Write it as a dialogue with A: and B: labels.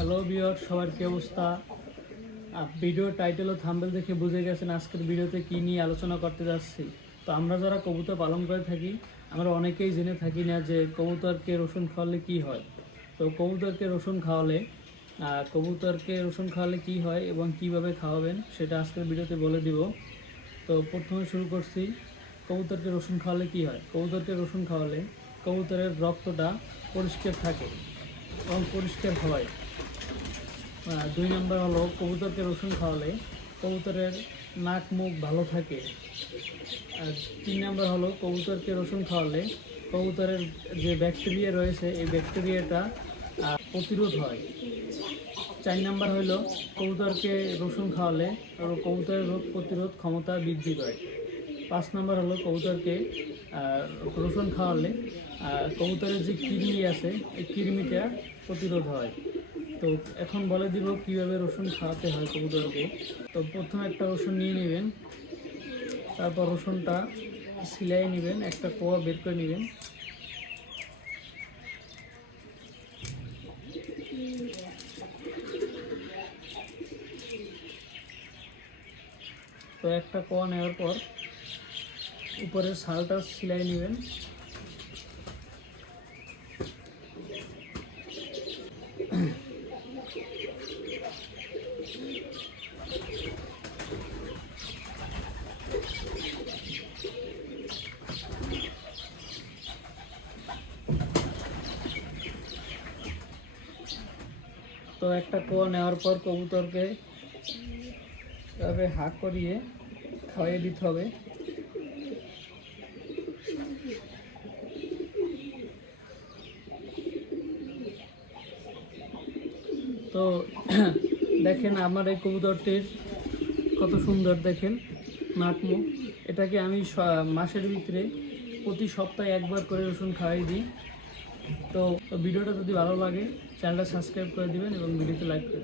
A: Hello বিয়র সবার কি অবস্থা? ভিডিও টাইটেল ও থাম্বেল দেখে বুঝে গেছেন আজকের ভিডিওতে কী নিয়ে আলোচনা করতে যাচ্ছি। তো আমরা যারা কবুতর পালন করে থাকি, আমরা অনেকেই জেনে থাকি না যে কবুতরকে রসুন খাওয়ালে কি হয়। তো কবুতরকে রসুন খাওয়ালে কবুতরকে রসুন খাওয়ালে কি হয় এবং কীভাবে খাওয়াবেন সেটা আজকের ভিডিওতে বলে দিব। তো প্রথমে শুরু করছি, কবুতরকে রসুন খাওয়ালে কি হয়? কবুতরকে রসুন খাওয়ালে কবুতরের রক্তটা পরিষ্কার থাকে এবং পরিষ্কার হয়। দুই নম্বর হলো কবুতরকে রসুন খাওয়ালে কবুতরের নাক মুখ ভালো থাকে। আর তিন নম্বর হলো কবুতরকে রসুন খাওয়ালে কবুতরের যে ব্যাকটেরিয়া রয়েছে, এই ব্যাকটেরিয়াটা প্রতিরোধ হয়। চার নাম্বার হলো কবুতরকে রসুন খাওয়ালে কবুতরের রোগ প্রতিরোধ ক্ষমতা বৃদ্ধি পায়। পাঁচ নাম্বার হলো কবুতরকে রসুন খাওয়ালে কবুতরের যে কৃমি আছে, এই কৃমিটা প্রতিরোধ হয়। তো এখন বলে দিব কীভাবে রসুন খাওয়াতে হয় কবুতরকে। তো প্রথমে একটা রসুন নিয়ে নেবেন, তারপর রসুনটা সিলাই নেবেন, একটা কোয়া বের করে নেবেন। তো একটা কোয়া নেওয়ার পর উপরের শালটা সিলাই নেবেন। তো একটা কোয়া নেওয়ার পর কবুতরকে তবে হাঁক করিয়ে খাইয়ে দিতে হবে। তো দেখেন আমার এই কবুতরটির কত সুন্দর দেখেন নাক মুখ এটাকে আমি মাসের ভিতরে প্রতি সপ্তাহে একবার করে রসুন খাওয়াই দিই। তো ভিডিওটা যদি ভালো লাগে চ্যানেলটা সাবস্ক্রাইব করে দিবেন এবং ভিডিওতে লাইক করে